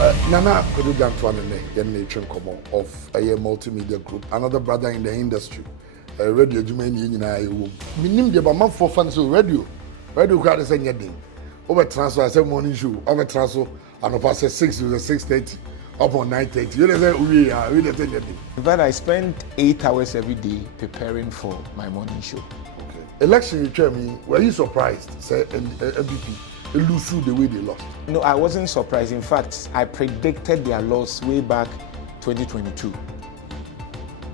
Nana Kodo Jantuah and Nature Common of a multimedia group, another brother in the industry. Radio Jumani in I minim the Bama for fans of radio crowd is anything. Over transfer, I said morning show, over transfer, and of us 6 to 6:30, up on 9:30. You know, we are really anything. In fact, I spend 8 hours every day preparing for my morning show. Okay. Election, you tell me, were you surprised, say, MVP? They lose through the way they lost. No, I wasn't surprised. In fact, I predicted their loss way back 2022.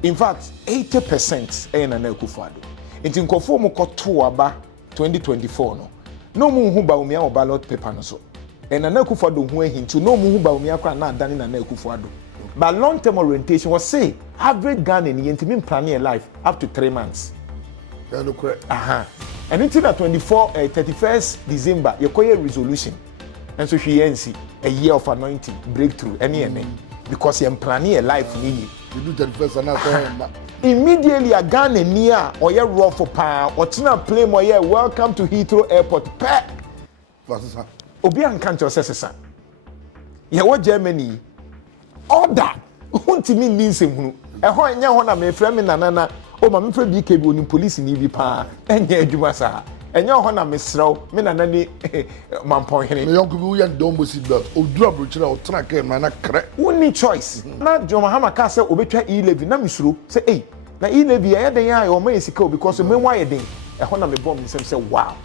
In fact, 80% in Nana Akufo-Addo. It's in conform to aba 2024 no. No mu hu ba umia o ballot paper no so. And Nana Akufo-Addo hu hintu no mu hu ba umia kwa na dani Nana Akufo-Addo. But long-term orientation was say average Ghana in yentimi plan your life up to 3 months. Yeah, no correct. And until the 31st December, you call a resolution. And so she ends a year of anointing, breakthrough, any because you're planning a life. You do 31st and after. Immediately, a Ghana near or you're raw for power, or Tina play more, yeah, welcome to Heathrow Airport. Obian can't your sister. Yeah, what Germany? Order. Won't mean means him. A horn, ya one of my friend in Nana. Oh, my friend BK will police in EV pa and yeah, Jumasa. And your honor, Miss Row, Menanani, Mampoint. The young people don't see that. Oh, drop which or track and man, correct. Only choice. Not John Mahama Castle, Obetra E-Levy, Namisru, say, hey, na E-Levy, I had the eye or Mexico because of me, why a day. A honor me bomb himself say, wow,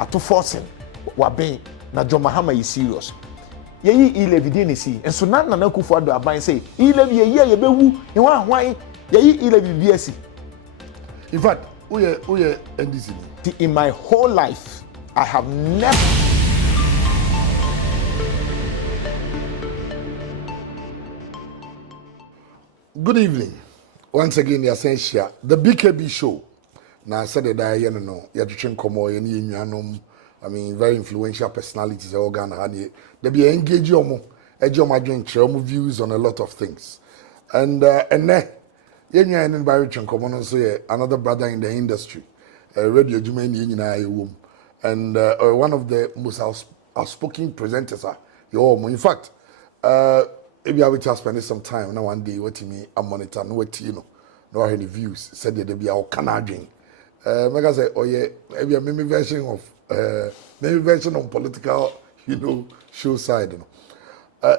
at to forcing what being. Now, John Mahama is serious. Ye E-Levy didn't see, and so not Nana Akufo-Addo abide say, E-Levy a year, you be woo, you want why? Ye E-Levy BSC. In fact, we are NDC. In my whole life, I have never. Good evening. Once again, the Essential, the BKB show. Now, I said that I know, you have to train Komo, I mean, very influential personalities, organ, they be engaged your views on a lot of things. And another brother in the industry, Radio Jumani in I and one of the most outspoken presenters. In fact, maybe I will just spend some time now one day watching me a monitor, no any views, said that they be our Canadian. Like I say, oh yeah, maybe a maybe version of political, show side.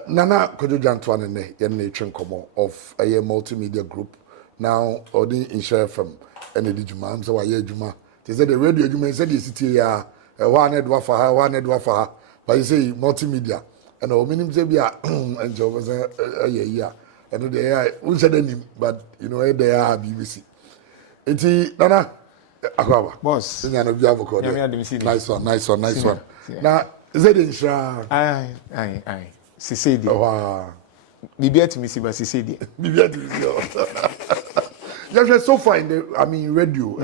Nana Kodo Jantuah and Nature Common of a multimedia group. Now, or the insurance from any Juma, so I hear Juma. They said the radio Juma said you sit here, one Edward for her, but you say multimedia. And our minimum say, and Joe was a year. And they are, we said any, but they are BBC. It's Nana, boss, nice one. Now, is that insurance? Aye. Sisedi. Wow. Bibia to me, but Sisedi. Bibia to me. Yes, so far in the, radio,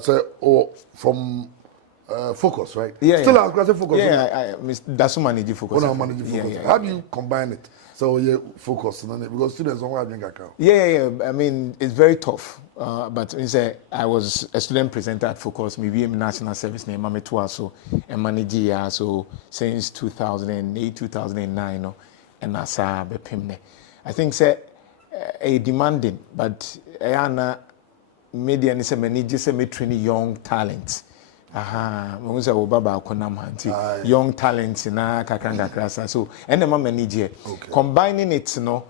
so from Focus, right? Yeah. Still have class Focus. Yeah, that's who manage Focus. How do you combine it? So Focus, because students don't want to drink account. Yeah. I mean, it's very tough. But I was a student presenter at Focus, maybe national service name, Jantuah, so and manage so since 2008, 2009, and I think a demanding, but Ayana media is a manager, say me training young talents. Young talents na kakanga krasa. So and the manager combining it, on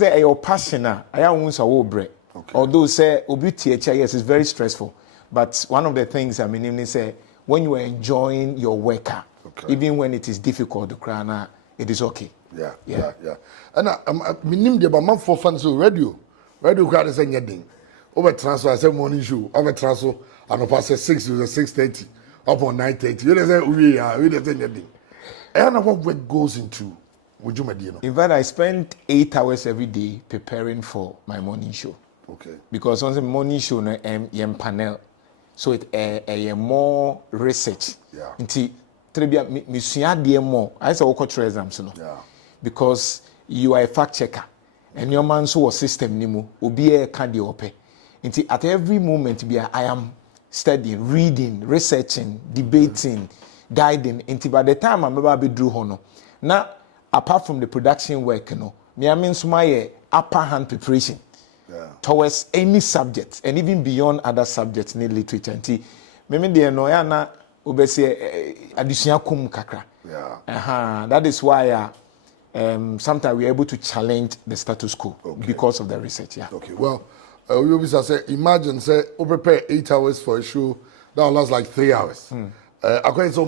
say your passion, I won't break. Although say OBTH, yes, it's very stressful. But one of the things I mean say when you are enjoying your work, even when it is difficult to cry, it is okay. Yeah. And I mean, the month for fans of radio crowd is anything. Over transfer, I said morning show, over transfer, and of us 6 to 6:30, up on 9:30. You know, we are anything. And what work goes into, would you, Medina? In fact, I spend 8 hours every day preparing for my morning show. Okay. Because on the morning show, panel, so it a more research. Yeah. Until more. I say cultural exams, Yeah. Because you are a fact checker, and your man so system nimu will be a cardio ope. Until at every moment, I am studying, reading, researching, debating, guiding. Until by the time I'm about to do hono, now apart from the production work, you know, me I mean my upper hand preparation towards any subject and even beyond other subjects in literature. And me the no ya na obese additional kum kakra. That is why sometimes we are able to challenge the status quo because of the research. Okay. Well, we always say imagine say we prepare 8 hours for a show that will last like 3 hours. According to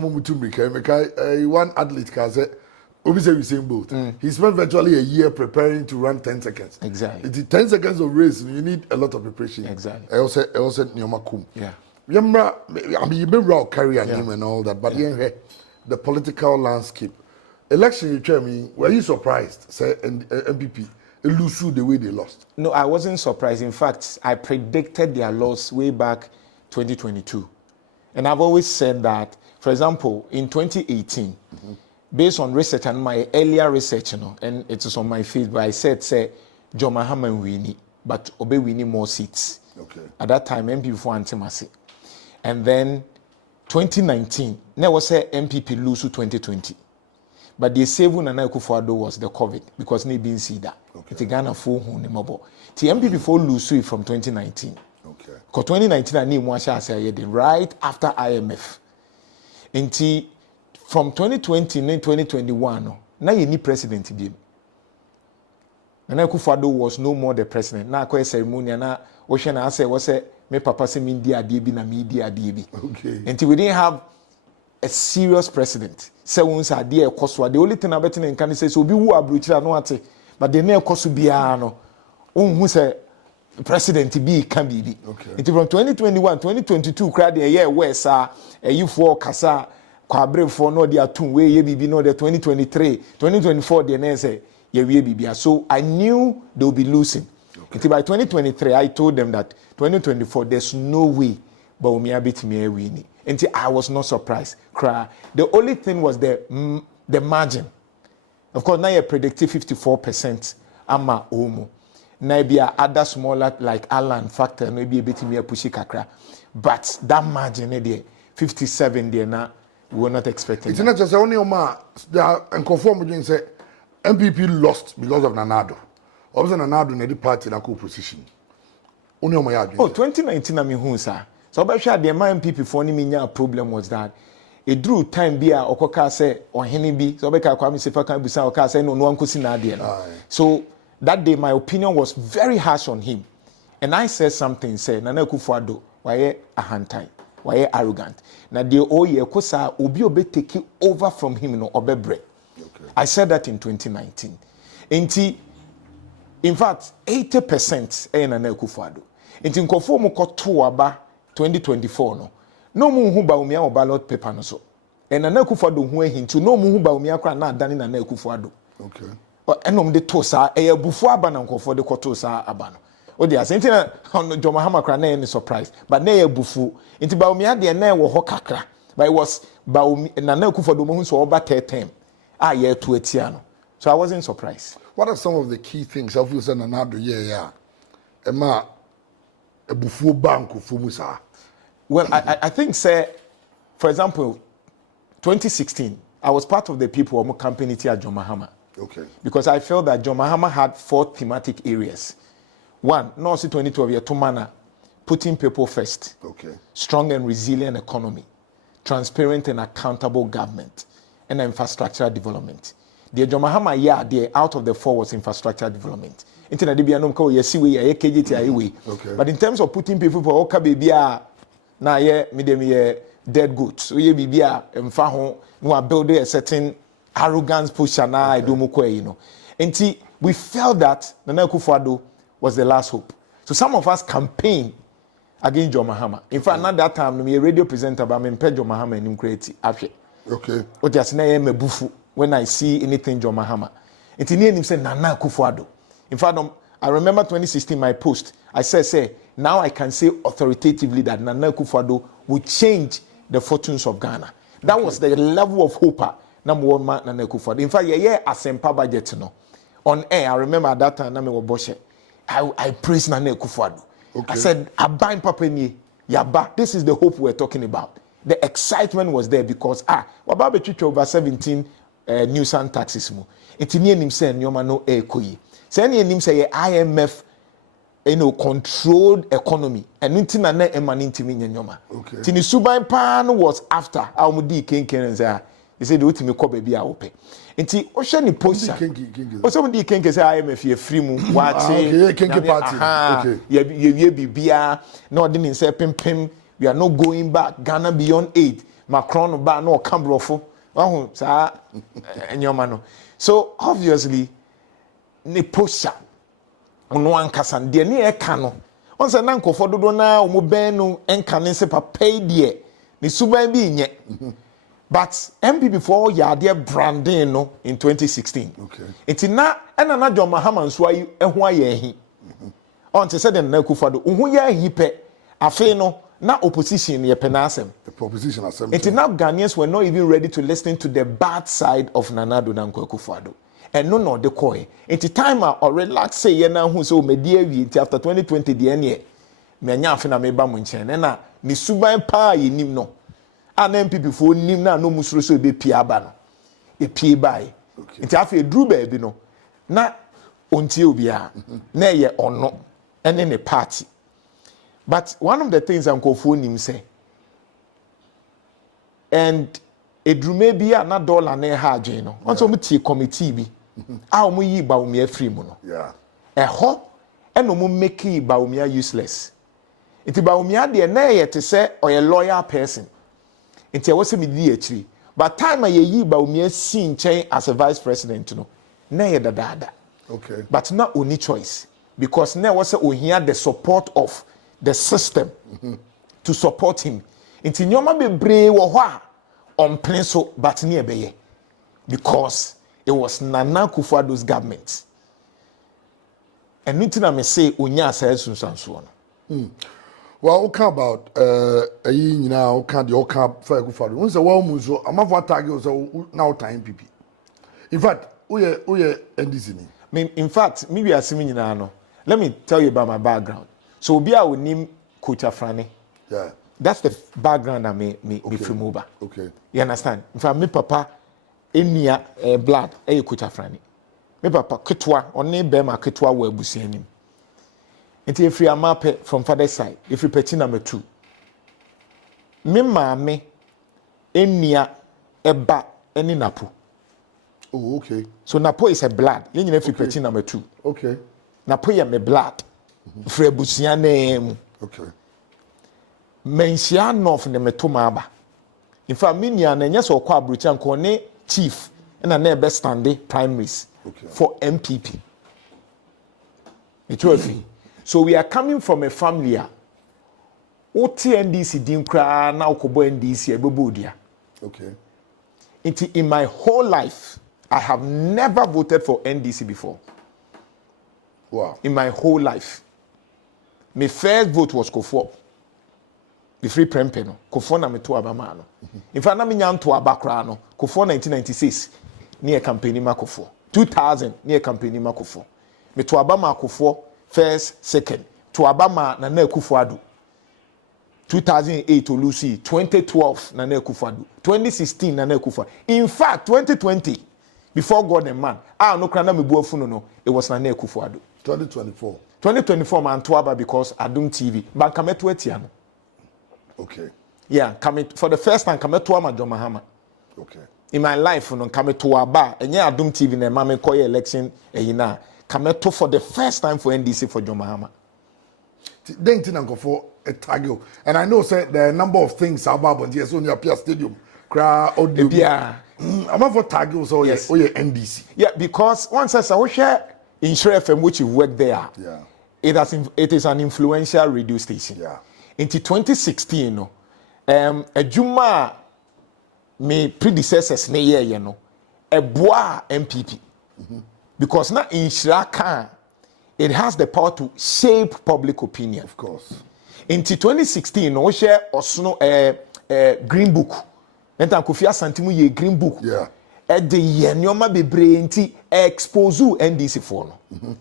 one athlete can say we same boat. He spent virtually a year preparing to run 10 seconds. Exactly. It's 10 seconds of race. You need a lot of preparation. Exactly. I also Nyomakum. Yeah. I mean, you remember carry a name and all that, but the political landscape. Election, you tell me, were you surprised? Say, MPP, they lose the way they lost. No, I wasn't surprised. In fact, I predicted their loss way back 2022. And I've always said that, for example, in 2018, based on research and my earlier research, you know, and it is on my Facebook, I said, say, John Mahama winnie, but Obe winnie more seats. Okay. At that time, MPP for Antimasi. And then 2019, there was a MPP lose to 2020. But the saving Nana Akufo-Addo was the COVID because they been see that. It's Ghana full home mobile. The MPP for lose from 2019. Okay. Because 2019 I need one shot right after IMF. And from 2020 to 2021, now you need president to be. Nana Akufo-Addo was no more the president. Now I ceremony na ocean I say was me papa say me dia DB na me dia DB. Okay. Until we didn't have a serious president. Say once a dear Koswa. The only thing I bet in can say so be who are brutal no ate. But the name Kosubiano. Who say president be can be. Okay. Until from 2021, 2022, crowd the year where sir a you for Kasa Kwabre for no dia two way ye be no the 2023, 2024 the next say ye be. So I knew they will be losing. Until by 2023, I told them that 2024 there's no way but we are beat me winning. Until I was not surprised. The only thing was the margin. Of course, now you predicted 54%. Ama omo. Now be other smaller like Alan factor. Maybe a bit me pushy kakra. But that margin there, 57 there now, we were not expecting. It's not just only Oma. They are conform with say MPP lost because of Nanado. Obviously, Nanado in the party na co-position. Only Oma ya. Oh, 2019 I mean who sir. So about sure the MPP for any problem was that it drew time be a okoka say or henny be so be kwame sefa kan bisa oka say no one could see na there. So that day my opinion was very harsh on him. And I said something say Nana Akufo-Addo why a hantai, why arrogant. Na the oye kosa obi take over from him no obebre. I said that in 2019. In fact 80% e Nana Akufo-Addo. Inti nkofo mo koto aba 2024 no mu hu ba umia o ballot paper no so and Nana Akufo-Addo hu ahintu no mu hu ba umia kra na adane Nana Akufo-Addo okay enom de to sa e abufu aba na nkofo de koto sa aba no o de asenti na John Mahama kra na any surprise but na abufu nti ba umia de na wo ho kakra but it was ba Nana Akufo-Addo mo hu so over 10 ye to atia no so I wasn't surprised. What are some of the key things I feel say Nanado ema abufu bank for musa? Well, I think, say, for example, 2016, I was part of the people who campaigned at John Mahama. Okay. Because I felt that John Mahama had 4 thematic areas. One, North 2012 year, Tumana, putting people first. Okay. Strong and resilient economy, transparent and accountable government, and infrastructure development. The John Mahama the out of the 4 was infrastructure development. Okay. But in terms of putting people for okay baby na me dead goods. So ye bibia mfa ho no build a certain arrogance push na I do mukwe you know. And we felt that Nana Akufo-Addo was the last hope. So some of us campaigned against John Mahama. In fact, at that time, me a radio presenter, but I'm John Mahama and him create after. Okay. But just na me bufu when I see anything John Mahama. And he him say Nana Akufo-Addo. In fact, I remember 2016 my post. I said, now I can say authoritatively that Nana Akufo-Addo will change the fortunes of Ghana. That was the level of hope. Number one man Nana Akufo-Addo. In fact, asempa budget no. On air, I remember at that time I praised Nana Akufo-Addo. Okay. I said, Aban Papa ni Yaba. This is the hope we're talking about. The excitement was there because Wababe Chicho over 17 nuisance taxes mu enti ne anim sɛ nneɛma no ɛkɔ yi sɛ ne anim sɛ yɛ IMF controlled economy and nti na ema ne ntimi nyanyoma ti ni suban pa no was after awmudi kenken and say they say the ultimate ko baby a wope nti o hwe ni posture o so mudi kenken say IMF ye free mu wache kenken party okay ye bibia na odi ni say pimpim we are not going back Ghana beyond aid Macron ba na o kambrofo wahu sa nyoma no so obviously ni posture ono ankasa de ne e ka no on se na nkofo dodo na o mo ben no enka ne se papa de ne suban bi nye but MPP for yade branding no in 2016 okay enti na na John Mahama nso ayi eho aye ehi on te se de na kufa do ohu ya ehi pe afi no na opposition ye penasem the proposition assembly enti na Ghanaians were not even ready to listen to the bad side of Nana Addo Dankwa Akufo-Addo and no the coin. It's time or relax say ye na hu so me die wi after 2020 de ene me nya afi na me ba mo nchen na ni suban pa ye nim no ana MPP fo nim na no musuro so be pia ba no e pie bai nti afi edru ba bi no na ontie obi a na ye ono ene ne party but one of the things ankofo nim say and edrume bi a na dollar na ha adwen no onso mutie committee bi a omo yi Bawumia free mu no yeah eho eno mo make Bawumia useless enti Bawumia de na ye te se oye loyal person enti e wo se me di akiri but time ye yi Bawumia si nchen as a vice president no na ye dada okay but not only choice because na was ohia the support of the system to support him enti nyoma bebre wo ho a on so but near beye because it was Nana Akufo-Addo's government and nothing I may say onya says so well we talk about you know can the okay for Akufo-Addo we say well muzo amafo target so now time PP in fact we NDC ni in fact me we asimi nyina no let me tell you about my background so obi a onim Coach Afrane yeah that's the background that me from over. Okay. You understand? In fact, me papa enia blood Coach Afrane. Me papa ketwa oni bema ketwa wo abusia nim. Enti if you are from father's side, if you peti number 2. Me maame enia eba eni napo. Oh, okay. So napo is a blood. You need if you peti number 2. Okay. Napo ya me blood. Free abusia na okay. Mensia north ne metoma aba in fact minia na nyɛ sɛ ɔkɔ abrocha nko ne chief na na be stande primaries for MPP so we are coming from a family a NDC din kra na okobo NDC ebebodia okay in my whole life I have never voted for NDC before wow in my whole life my first vote was Kofo the free prempe no Kofo na meto abama no in fact na me nyanto abakra no Kofo 1996 near campaign ma Kofo 2000 near campaign ma Kofo meto abama Kofo first second to abama na Akufo-Addo 2008 Olusi 2012 na Akufo-Addo 2016 na Akufo in fact 2020 before God and man no kra na mebuafu no it was na Akufo-Addo 2024 man to aba because Adum TV banka meto atia no okay. Yeah, coming for the first time, come to Mahama. Okay. In my life, no come to Aba, and yeah, Adum TV, and Mamma call election, and come to for the first time for NDC for John Mahama. Then go for a tag, and I know say there are a number of things about but yes, on your Pia Stadium, cry audio. Yeah, I'm not for tag so yes, NDC. Yeah, because once I saw share in Shure FM, which you work there. Yeah, it is an influential radio station. Yeah. Into 2016, no, a Juma me predecessors ne ye no, a bois MPP, because now in Shiraka, it has the power to shape public opinion. Of course. Into 2016, no share osno green book. Nenta Kofia Santimu ye green book. Yeah. At the ye nyoma bebre nti expose NDC for no.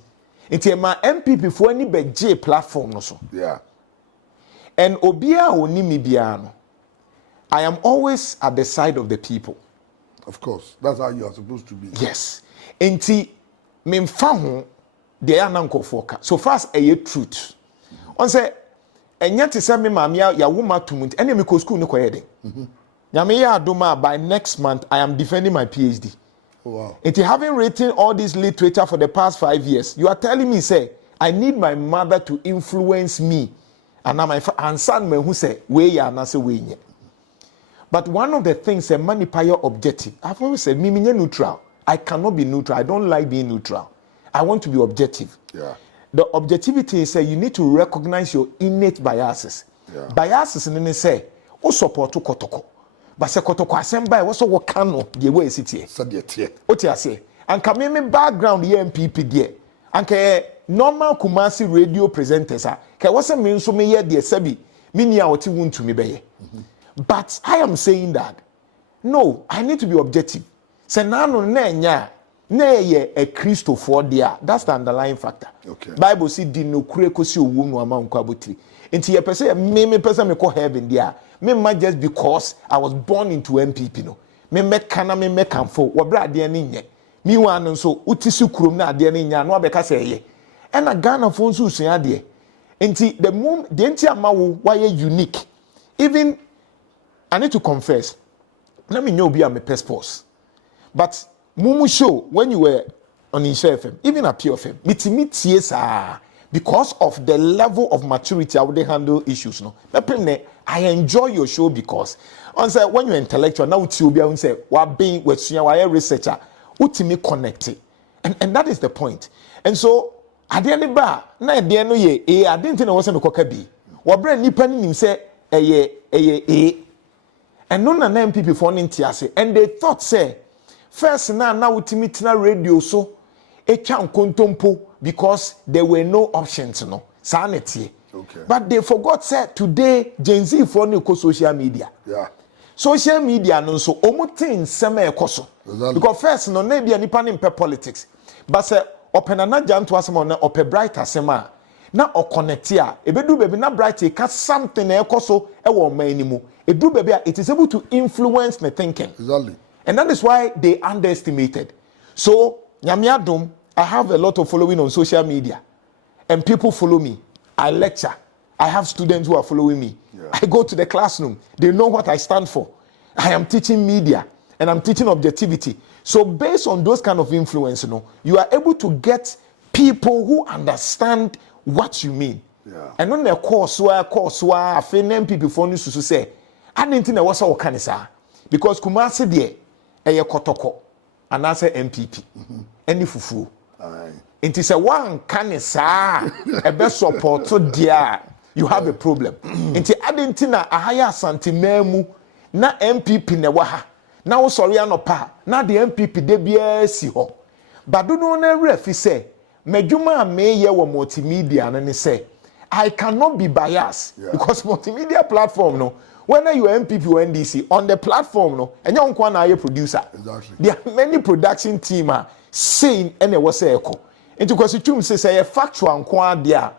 Into ma MPP for any be platform no so. Yeah. And Obia Onimi Biano, I am always at the side of the people. Of course, that's how you are supposed to be. Yes. Enti memfa ho de ananko foka. So fast a truth. On say enya te se me maame ya woma tumut ene me ko school ni koyede. Nyame ya adoma by next month I am defending my PhD. Oh, wow. Enti having written all this literature for the past 5 years, you are telling me say I need my mother to influence me. And now my son me who say we ya na say we nye. But one of the things a manipire objective. I've always said me neutral. I cannot be neutral. I don't like being neutral. I want to be objective. Yeah. The objectivity is you need to recognize your innate biases. Yeah. Biases in say o support to kotoko. But se kotoko asemba wo so wo kano the way sit here. O ti ase. Anka me background ye MPP there. Anka normal Kumasi radio presenters are. Ke wo se me nso me ye de sabi. Me ni a oti wuntu me beye. But I am saying that no, I need to be objective. Say nano na ye a Christopher there. That's the underlying factor. Okay. Bible say di no kure kosi owu no ama nkwa botiri. Nti ye pese me person me call heaven there. Me might just because I was born into MPP no. Me kana me kamfo. Wo bra de ne nye. Me wan nso utisi kurom na de ne nya no abeka say ye. E na Ghana fo nso usua de. Nti the move the enti ama wo why unique. Even I need to confess. Let me know be a me passport. But Mumu show when you were on Insha FM, even at Pure FM, meet because of the level of maturity I would handle issues. No, I enjoy your show because when you're intellectual, now you'll be able to say, what being with you, why researcher, what me connected, and that is the point. And so at the end of the bar, na at the end of the year, I didn't think I was a cockabee. What brand new penny him say a. And none of them people found in Tiase, and they thought say. First now utimitina radio so echan kontompo because there were no options no sanity. Okay. But they forgot say today Gen Z for no social media. Yeah. Social media no so omutin sema ekoso. Because first no na bia nipa ne politics. But say openana Jantuah asema na ope bright asema na o connect a ebedu baby na bright e ka something na ekoso e wo man ni mu. Edu baby it is able to influence the thinking. Exactly. And that is why they underestimated. So, Nyamiadum, I have a lot of following on social media. And people follow me. I lecture. I have students who are following me. Yeah. I go to the classroom. They know what I stand for. I am teaching media. And I'm teaching objectivity. So based on those kind of influence, you are able to get people who understand what you mean. Yeah. And on the course, I feel people for you to say, I didn't think I was all kind of because Kumasi there. Eye kotoko anase MPP eni fufu nti se wan kan saa e be support dia you have a problem nti adenti na ahaya santimamu na MPP ne wa ha na wo sori anopa na de MPP de bia si ho badono na refi se medwuma meye wo multimedia no ne se I cannot be biased because multimedia platform no whether you are MPP or NDC on the platform no and you are a producer. Exactly. There are many production team saying and it was echo. And because you choose say a factual and there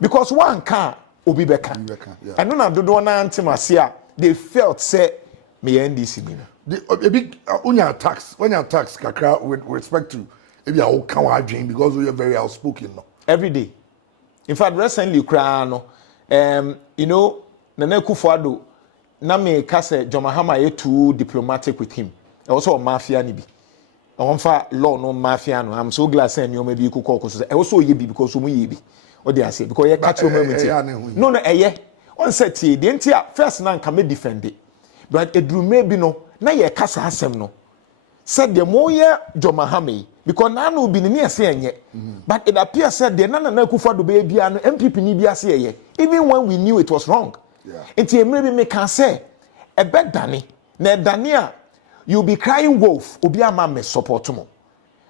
because one can obi beka. And no do one antimasia they felt say me NDC ni. A big when you tax kakra with respect to maybe a whole can dream because we are very outspoken no. Every day. In fact recently you know Nana Kufuado, na me kase Mahama ye too diplomatic with him. Also mafia ni bi. Onfa law no mafia no. I'm so glad say you maybe ku call so. Also ye bi because omu ye bi. What they say because ye catch you moment. No eye. On set ye the entia first na nka me defend it. But edrume bi no na ye kasa asem no. Said the more ye Mahama because na no bi ni ase enye. But it appears said the Nana Kufuado be bia no MPP ni bi ase ye. Even when we knew it was wrong. It's a maybe me can say a bed Danny. Ne Dania, you'll be crying wolf, Obiama me support mo.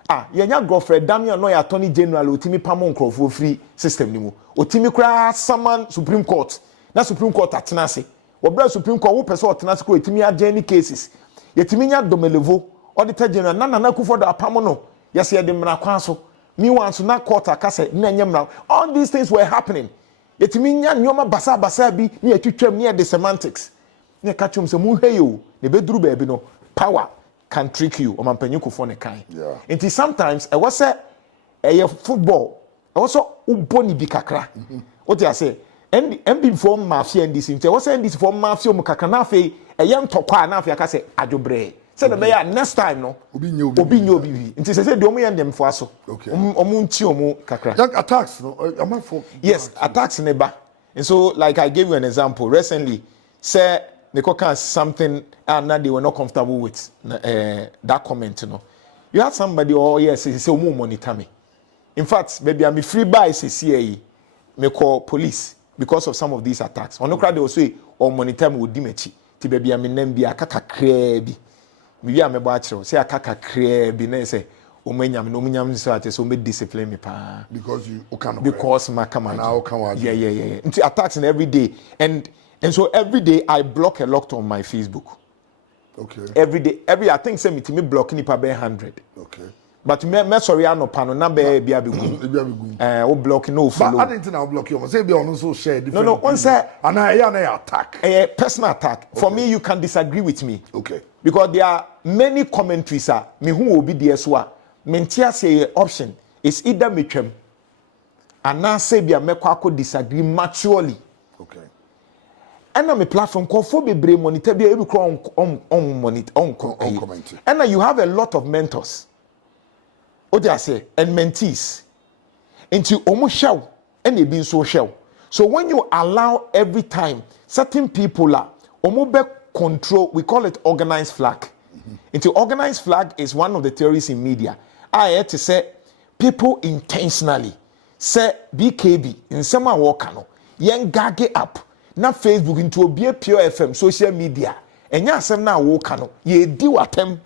Yenya girlfriend, Damian no attorney general, Otimi Pamon for free system nimu. Otimi kra summon Supreme Court. Na Supreme Court atenase. Obra Supreme Court wo person atenase ko etimi ageni cases. Yetimi nya domelevo, auditor general na Kufuado apamo no. Yes ye de mra kwan so. Me wan so na court akase na nyemra. All these things were happening. Yetiminya nyoma basa bi ni atwitwam ni the semantics ne ka twom se mu hweyo ne beduru ba bi no power can trick you. Or mampenyu kufone kai. Yeah. Until sometimes I was a football. I also uboni bikakra. What I say? And before mafia and this. I was saying this for mafia mukakanafe. A young tokwa na afia kase ajobre. Say the bear next time no. Obi nyo bibi. Until say the omu them for so. Okay. Omunchi omu kakra. Young attacks no. Am I for? Yes, attacks neighbor. And so like I gave you an example recently. Say they could something and they were not comfortable with that comment, you know. You had somebody, oh yes, he say, "Oh, monitor me." In fact, maybe I'm free by CCA, me call police because of some of these attacks. On the crowd they will say, "Oh, monitor me with dimechi." Ti baby I'm in them be a kaka krebi. Maybe I'm a bachelor. Say a kaka krebi. Ne say, "Oh, me nyam so ate so me discipline me pa." Because you can. Because my command. Yeah. Attacks in every day and so every day I block a lot on my Facebook. Okay. Every day, I think say me to me blocking it per 100. Okay. But me sorry I no pano na be abigu. O blocking no follow. But I didn't think block you. Say be on also share different. No, one say and I attack. Personal attack. Okay. For me you can disagree with me. Okay. Because there are many commentaries me who will be there so mentia say option is either me twem and now say be a me kwako disagree maturely. Okay. And on my platform called for be monitor be able on monitor on comment. And you have a lot of mentors. What do I say? And mentees. Into almost shell and they being so shell. So when you allow every time certain people are almost control, we call it organized flag. Into organized flag is one of the theories in media. I had to say people intentionally say BKB in some walkano yen gage up. Na Facebook into a pure FM social media and ya sem na wo kano ye di watem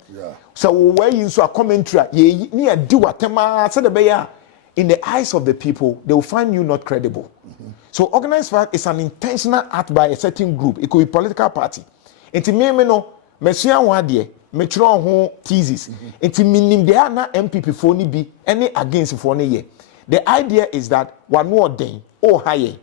so where you so a commentary ye near do watem said the bear in the eyes of the people they will find you not credible. So organized fact is an intentional act by a certain group. It could be political party. Enti me no mesua ho ade me tro ho thesis enti minim de na MPP for ni bi any against for ni ye. The idea is that one more den oh higher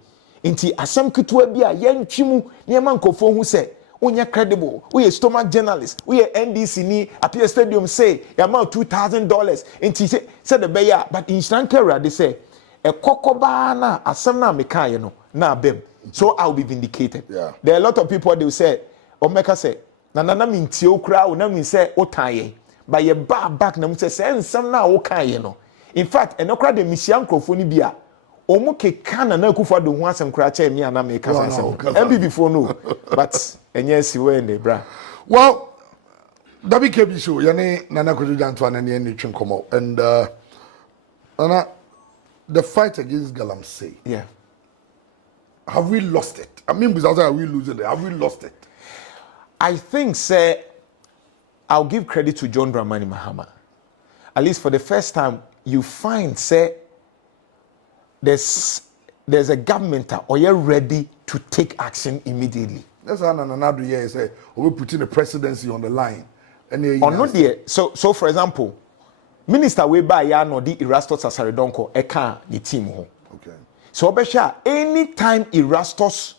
Inti asam kitwa bi a yentwimu niema nkofo hu se onye credible we stomach journalist we NDC ni appear stadium say amount $2,000 inti say the beya but in Shankara they say e kokoba na asam na meka ye no na bem so I'll be vindicated. Yeah. There are a lot of people they will say omeka say na minti okra o na min say otaye but ye back na mu say ensam na wo kan ye no in fact enokra de misia nkofo ni bi a omo ke kana na kufa do ho asem kra cha mi ana me kasa asem MB before no but enye si we ne bra well WKB show yani nana kojo Jantuah na ne twin komo and Nana, the fight against Galamsey, have we lost it? I mean, besides are we losing it? Have we lost it? I think, sir, I'll give credit to John Dramani Mahama. At least for the first time, you find, sir, there's a government or you're ready to take action immediately. That's another year say we're putting the presidency on the line. Or not there. So for example, Minister we buy ya no di Erastus Asaredonko eka the team ho. Okay. So obesha anytime Erastus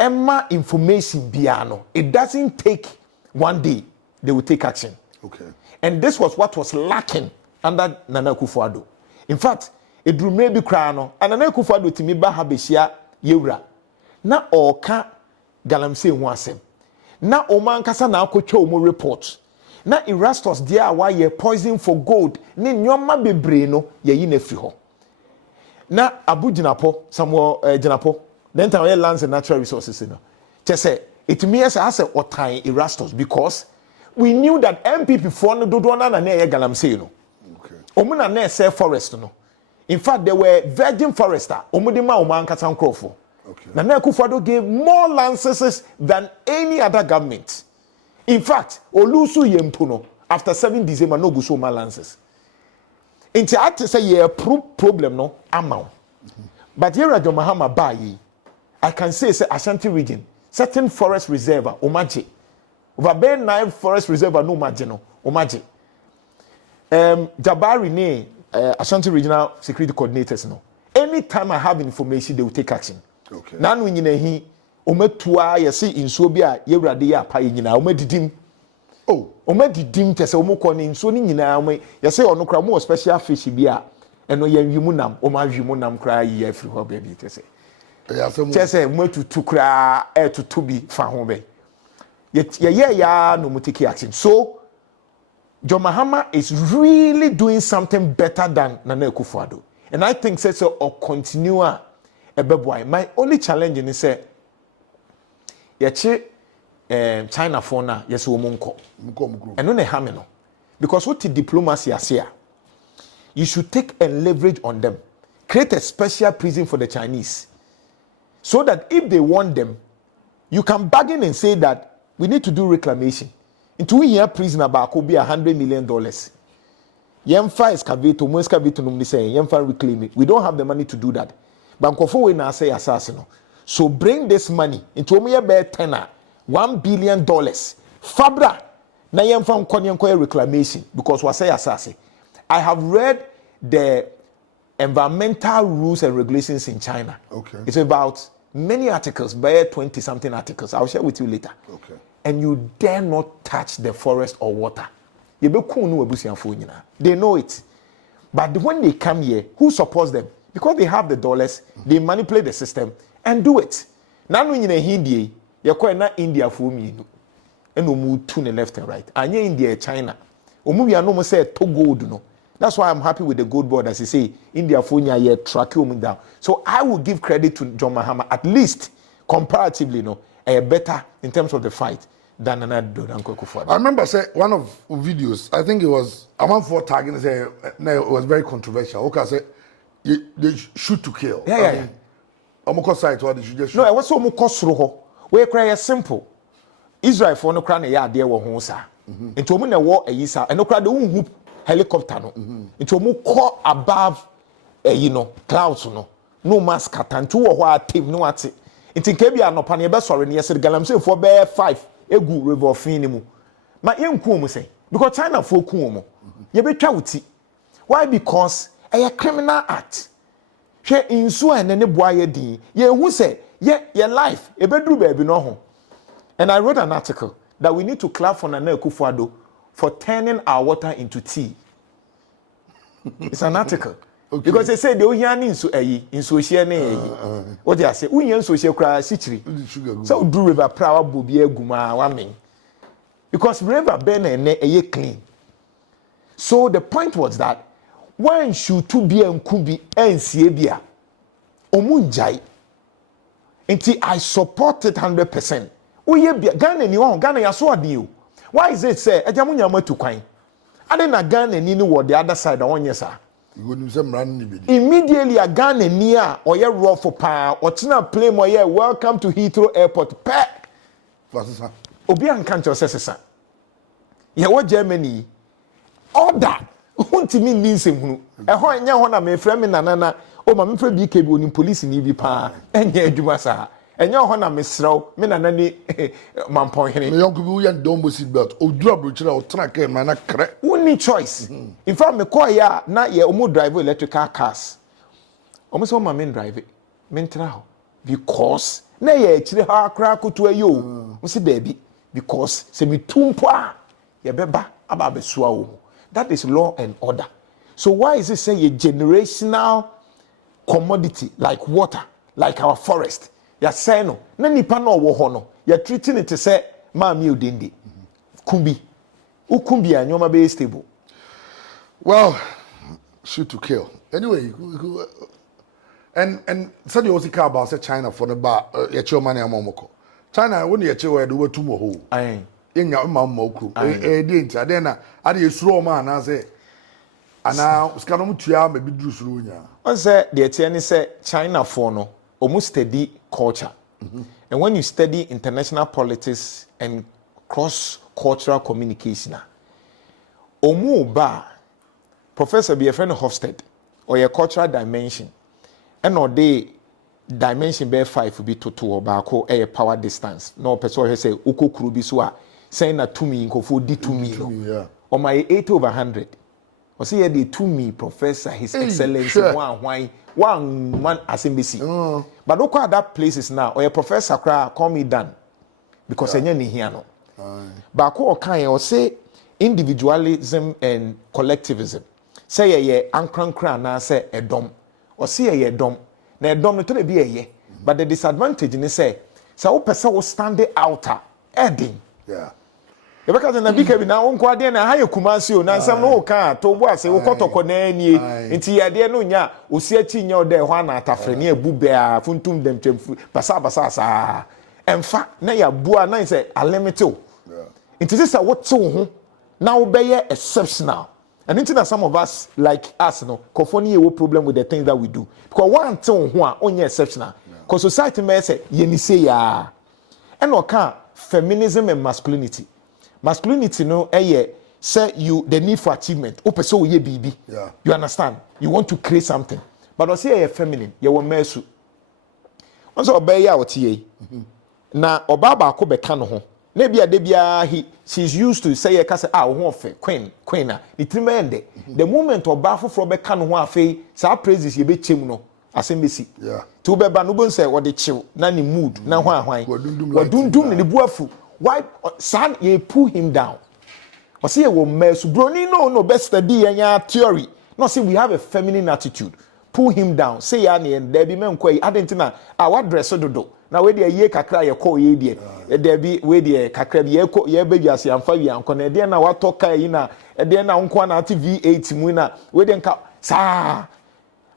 Emma information biano, it doesn't take one day, they will take action. Okay. And this was what was lacking under Nana Akufo-Addo. In fact, it drew maybe crano and Nana Akufo-Addo timiba habesia yewra. Na oka Galamsey wasem. Na oman kasa na akotwa omo report. Na Erastus dia wa ye poison for gold. Ni nyoma bebre no ye yi na firi ho. Na Abu Jinapo, Samuel Jinapo, then time we lands and natural resources no. Just say it means as a otan Erastus because we knew that MPP for no do na na ye Galamsey no. Okay. Omo na na say forest no. In fact, there were virgin forester. Omo de ma oman kasa nkrofo. Okay. Nana Akufo-Addo gave more licenses than any other government. In fact, Olusu Yempuno, after 7 December, no guso more licenses. Into I to say yeah, problem no amount. But here at the Mahama Bayi, I can say Ashanti region, certain forest reserve, Omaji. Over 9 forest reserve, no margin, Omaji. Jabari ne Ashanti regional security coordinators no. Anytime I have information, they will take action. Okay. Nan we nyina hi omatua ye se insuo bi a yewrade ya pa nyina omadidim Oh, Oma di dim te se omo kɔ ne nsuo ni nyinaa mo ye say ono kra mo special fish bi a eno ye wimu nam oma wimu nam kra yi afiri hɔ ba bi te se yeah, some. te se mo tutu kra tutu bi fa ho be ya no mutiki action. So John Mahama is really doing something better than Nana Akufo-Addo, and I think so or continue a beboy. My only challenge is say China for now, yes, womanko. And no harm no. Because what the diplomacy is here, you should take and leverage on them. Create a special prison for the Chinese. So that if they want them, you can bargain and say that we need to do reclamation. Into we here prison about could be $100 million. Yemfa excavator, mo excavator no say yemfa reclaim it. We don't have the money to do that. Bankofo we na say assassin. So bring this money into me bear tenor. $1 billion. Fabra na yemfa nkonye reclamation because we say assassin. I have read the environmental rules and regulations in China. Okay. It's about many articles, by 20 something articles. I'll share with you later. Okay. And you dare not touch the forest or water. They know it. But when they come here, who supports them? Because they have the dollars, they manipulate the system and do it. Now when you're in India, you're not India for me. And we move to the left and right. And you're India, China. We are no say to gold, no. That's why I'm happy with the gold board, as you say, India for you track you down. So I will give credit to John Mahama, at least comparatively, no, better in terms of the fight than another Akufo-Addo. I remember say one of videos, I think it was among 4 tagging, say it was very controversial. Okay, say they shoot to kill. Yeah. Omoko side what they should just shoot. No, I was so much we cry simple. Israel for no crown a yard there were honsa. Into a woman war a yisa and no crowd whoop helicopter no. Into a more call above clouds no mask and 2 or what team no at it. Into Kebia no paneba sorry yes Galamsey for bear 5 egu river finimu. My young kumu say because China for kumu. You be chauti. Why? Because a criminal act. She insu and any boy din. Ye who say your life a bedroom baby no home. And I wrote an article that we need to clap for Nana Akufo-Addo for turning our water into tea. It's an article. Okay. Because they say they only in social what they say, we social cry sichiri. So do river proud bobie guma wamin. Because river ben and clean. So the point was that when should to be and could be NCABia Omunjai. Until I support it 100%. Uye bia Ghana ni won Ghana ya so ade. Why is it say ejamunya matu kwan? Ade na Ghana ni wo the other side on yesa. Immediately a Ghana ni a oye rough pa otina plane oye welcome to Heathrow Airport pe. Wasisa. Obi an kan sesa. Ye wo Germany order untimi ni nsem ho enya ho na me frɛ me nanana o ma me frɛ bi ke bi oni police ni bi pa enya adwuma sa. Enya ho na mesraw me na nani mampon hene me yonko bi wo yan don bosi belt o dura brochira o tana ke ma na kre woni choice in fact me call ya na ye omo drive electrical cars omo so ma me drive me ntra ho because na ye chire ha akra koto ayo mo se baby because se me tumpo a ye beba aba besua wo. That is law and order. So why is it say a generational commodity like water, like our forest? Ya say no na nipa na owo ho no ya treating it to say maami odindi kumbi ukumbi anyoma be stable. Well, shoot to kill anyway. And said you also care about say China for the bar ya chill money amomoko China when you chill where do two more ho aye nya mamma okru didn't adena ade esuro ma na say ana sika no mutua ma bi duru suro nya on say the tie say China for no almost study culture. And when you study international politics and cross-cultural communication, omu ba Professor B.F.N. Hofstede or your cultural dimension, and or they dimension be 5 be to 2 or bako a power distance. No person say uko krubi so saying that to me in kofo di to me no. Or my 8/100. Or say the to me Professor His Excellency one man assembly. But look at that places now. Or a professor call me done because I ni here no. baako okan o say individualism and collectivism say ye ankrankra na say edom o say ye edom na edom no to be ye but the disadvantage ni say wo pese wo stand out edin yeah because na bika bi na wonko ade na ha Kumasi o na nsam no ka to bo ase wo kotoko na anie nti ye de no nya osi achi nya ode ho na atafre ne abu bia funtum dem twem basa sa emfa na ya bua na say alimito nti say wo te wo ho na wo be exceptional and into some of us like us no kofoni ye wo problem with the things that we do because one te wo ho a onye exceptional because society may say ye ni say ya and oka feminism and masculinity no say you the need for achievement o person ye bibi you understand you want to create something but o say ye feminine ye wo mesu once obey ya otie na oba ba ko beka no ho na bia de bia she's used to say ye ka say wo ho queen na itimende the moment oba foforo beka no ho afei sa praises ye be chem no asembesi to beba no bon say wo de chill na ni mood na ho ahwan wadundum ni buafu why son ye pull him down or say we mess brony no best study any theory no say we have a feminine attitude pull him down say ya na there be men kwai adentina our dress dodo na we dey ye kakra ye call ye dey there be we dey kakra bi ye beduase amfa wi anko na dey na watoka yi na dey na nko na V8 mu na we dey nka sa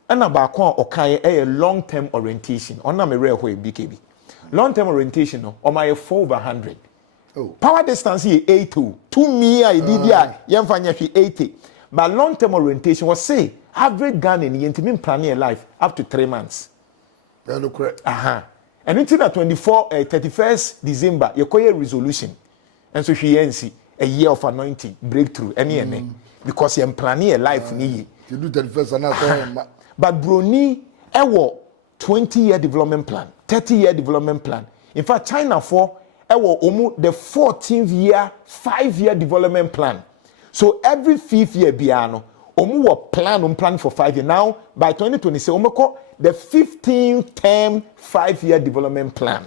ana ba ko okan e long term orientation ona me re ho e BKB long term orientation no o my 4/100 power distance here 80 2 me I did ya yemfanya hwe 80 but long term orientation was say average Ghanaian yentimi planning a life up to 3 months correct and until 31st December you call a resolution and so hwe a year of anointing breakthrough any because you planning a life ni you do 31st and but broni ewo 20-year development plan 30-year development plan in fact China for the 14th year 5-year development plan so every 5th year biano wo plan for 5 years now by 2026 the 15th term 5-year development plan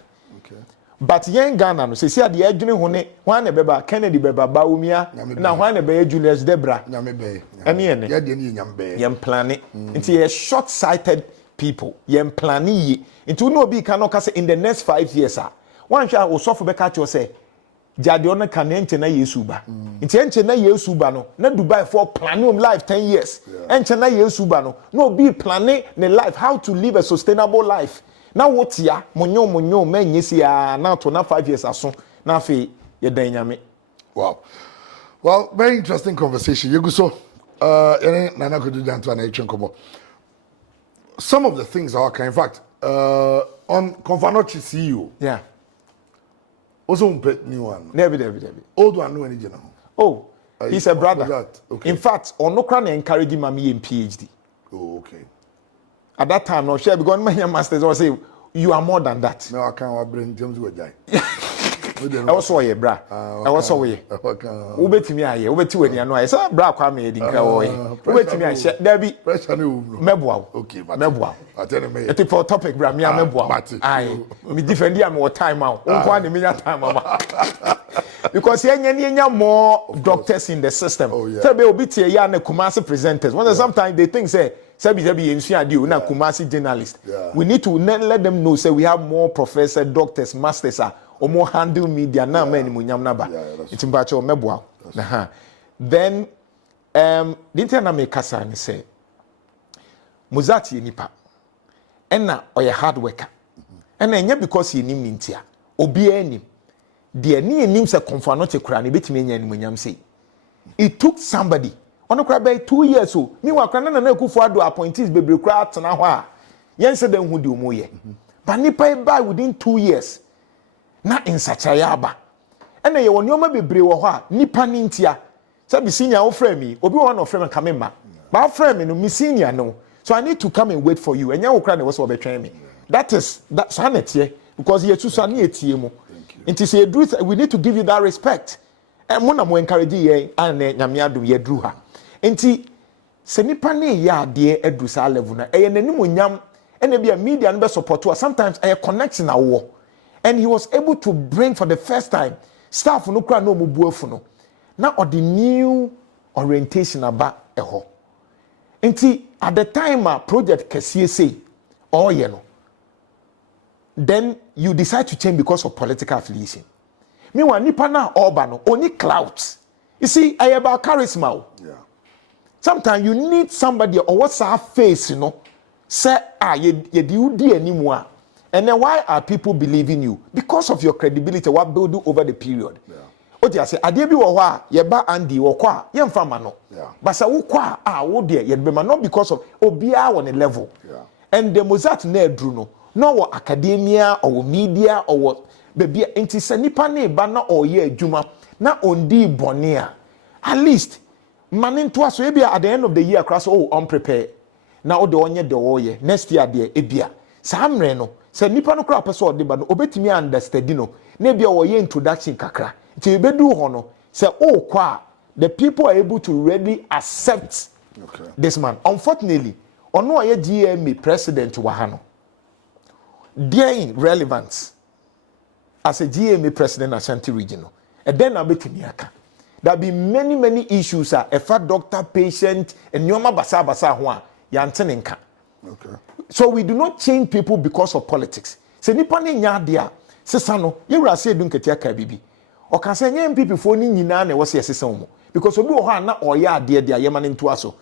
but yen Ghana no say the adwene ho ne hwan na beba Kennedy beba Bawumia na hwan na be Julius Debra nyame be ene ne ya de ne nyambe yen plan nti ye short sighted people yen plan yi nti no obi kan no ka say in the next 5 years one sha osofo be catch you say jade on kan enche na Yesu ba nti enche na Yesu ba no na Dubai for planning life 10 years enche na Yesu ba no be planning the life how to live a sustainable life na wotia monyo manyesi ya na to na 5 years aso na fe ye dan nyame well very interesting conversation you go so nana could do Jantuah na etwenkomo some of the things are in fact on Confanochi CEO also new one. Never. Old one no any general. Oh, he's a brother. Okay. In fact, on no can encourage him in PhD. Oh, okay. At that time, no share because my masters or say you are more than that. No, I can't bring James with guy. I was so ye bra. I was so ye. Ubetimi aye, ubeti we nia no aye. So bra kwa me edin ka wo ye. Ubetimi aye. There be pressure no. Meboa. Okay, but meboa. Attend me. It for topic bra me meboa. Aye. Me defend am what time out. Unko na me nya time ama. Because nya more doctors in the system. So be obi tie ya na Kumasi presenters. When sometimes they think say Sabi Yensu Adi na Kumasi journalist. We need to let them know say we have more professors, doctors, masters or more handle media na many munyam naba. It's imbacho meboa. Then the na me kasa ni say Muzati nipa. Ena oye hard worker. Ena enya because he nim nintia. Obi enim. De ni enim se Confanochi kura ni betimi enya ni munyam say. It took somebody ono kura by 2 years so me wa kura na Akufo-Addo appointees bebre kura atena ho a yen se den hu de omoye but nipa by within 2 years na insachaya aba ena ye woni oma bebre wo ho a nipa ni ntia se be senior wo frame me obi wo no frame come ma ba frame me no me senior no so I need to come and wait for you enya wo kura na wo so betwen me that sanity because ye tusa na etie mu nti say we need to give you that respect and mo na mo encourage ye an nyame adom ye dru ha enti se nipa na ye ade adru sa level na eye nanim onyam ena bia media no be support sometimes a connection awo and he was able to bring for the first time staff no kura no mubuafu no na or the new orientation aba eho nti at the time a project kesiye say oh you know then you decide to change because of political affiliation. Meanwhile, nipa na oba no only clouds. You see, I about charisma. Yeah. Sometimes you need somebody or what's our face, you know. Say, you do anymore. And then why are people believing you? Because of your credibility, what build over the period. Yeah. What you say, Ade bi wo wa ye ba Andy wo kwa ye mfa ma no. But say wo kwa wo de ye be ma not because of obia on a level. Yeah. And the Mozart na edru no. No academia or media or baby enti se nipa na ba na oye adwuma na ondi bone at least man to aso ebia at the end of the year class unprepared na o de onye de oye next year de ebia sa amre no se nipa no kra pese o de ba no obetimi understand no na ebia oye introduction kakra nti ebedu ho no se kwa the people are able to really accept this man. Unfortunately ono oye GMA president wa ha no their relevance as a GMA president Ashanti region. And then I'll be Timiaka. There'll be many issues a fat doctor, patient, and Nyoma Basa Hua, Yantenenka. Okay. So we do not change people because of politics. Se nipane nyadia, se sano, ye rase dun ketia kabibi. O kan se nyem people for ni nyina na wose yesesa mo. Because obi o ha na oya ade de ayema nto aso.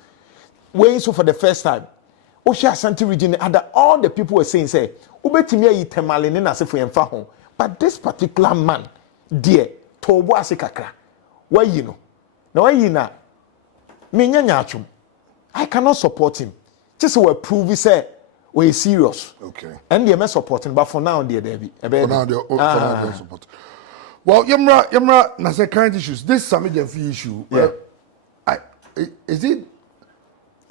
When so for the first time, Osha Ashanti region, other all the people were saying, say, Ubetimi ayi temale ne na se fo yemfa ho. But this particular man, dear, tobo asekakra. Why you know? Now why you na? Me nyanyachum. I cannot support him. Just we prove say we serious. Okay. And they may support him, but for now, dear Debbie. For now, they support. Well, Yemra, na say current issues. This Sami Jenfi issue. Yeah. Is it?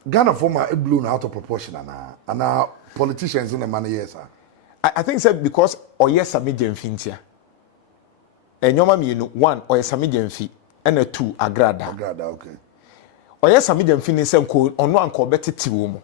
Ghana former blown out of proportion and our politicians in the money, yes, sir. I think so because Oye Sami Jenfintia. And your mommy, one, Oye Sami Jenfi, and a two, Agrada. Agrada, okay. Oye Sami Jenfin is on one called Betty Tiwomo.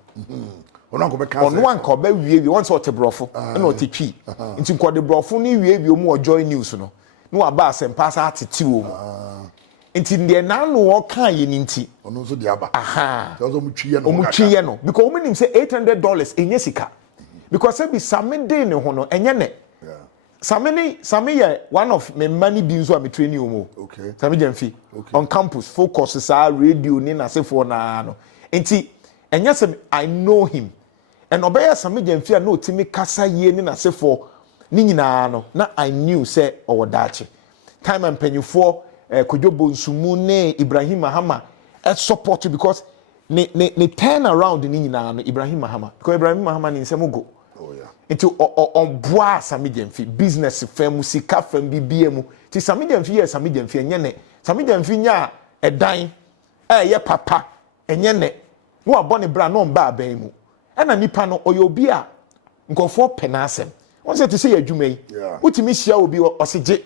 On one called Baby, one sort of brofo, and not a tree. Into called the brofo, you more joy news, no. No, a bass and pass out to Tiwomo. Inti the na no kan ye ninti ono so de aba aha so mutwiye no because women say $800 enye sika because say be same day ne ho no enye ne same ye one of me money bi so am training omo okay same Jenfi on campus focus sa radio ni na se for na no inti enye se I know him and obey same Jenfi a no timi kasa ye ni na se for ni nyina no na I knew say owodache time and pennyfo Kojobo Nsumu ne Ibrahim Mahama support you because ne turn around ni nyina no Ibrahim Mahama because Ibrahim Mahama ni nsemo go into on boa Sami Jenfi business firm sika firm bibie mu ti Sami Jenfi ye Sami Jenfi enye ne Sami Jenfi nya edan ye papa enye ne wo abone bra no mba aban mu na nipa no oyobi a nkofo penasem won say to say adwuma yi utimi hia obi oseje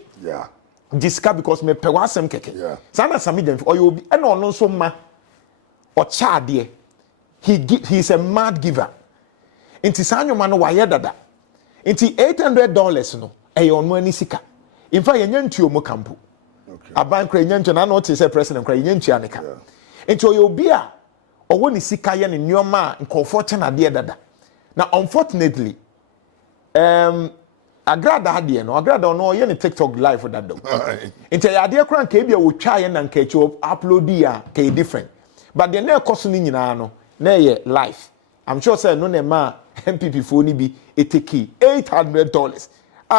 Disca because me pewasem keke. Yeah. Sana Sami Jenfi oyobi e no no so ma o cha de. He's a mad giver. Inti sanyo no waye dada. Inti $800 no e ono ani sika. In fact yenye ntuo mo kampo. Okay. Aban kra yenye ntuo na no te say president kra yenye ntua neka. Inti oyobi a owo ni sika ye ne nyoma nkofo che na de dada. Now unfortunately Agrada hadie no Agrada no ye ne TikTok live for that do. Inte ya de kran ka bia wo twa ye na nka chi upload ya ka different. But the na cost ni nyina no na ye live. I'm sure say no na ma MPP phone ni bi eteki $800.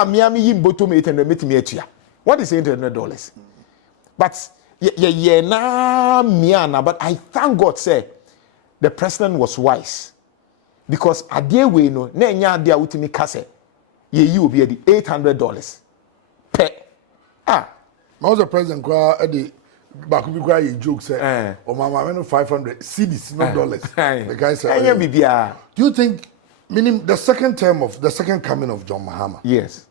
Miami yim bottom 800 metimi atua. What is $800? But ye na miana but I thank God say the president was wise. Because adie we no na nya ade a wutimi kase you will be at the $800 per Now the president the back will be cry a joke say oh mama 500 cedis not dollars the guy said do you think meaning the second coming of John Mahama yes